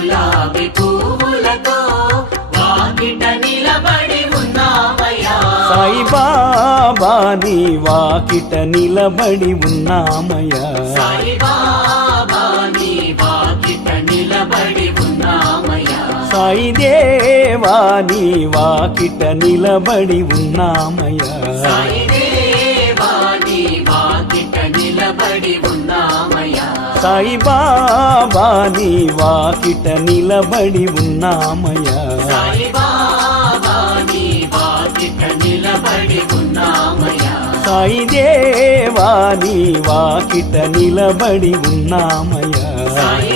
గులాబీ పువ్వులతో వాకిట నిలబడి ఉన్నామయ్యా సాయిబాబా నీ వాకిట నిలబడి ఉన్నామయ్యా సాయిబాబా నీ వాకిట నిలబడి ఉన్నామయ్యా సాయి దేవా నీ వాకిట నిలబడి ఉన్నామయ్యా సాయి దేవా నీ వాకిట నిలబడి ఉన్నామయ్యా సాయిబాబా నీ వాకిట నిలబడి ఉన్నామయ్యా సాయిబాబా నీ వాకిట నిలబడి ఉన్నామయ్యా సాయి దేవా నీ వాకిట నిలబడి ఉన్నామయ్యా సాయి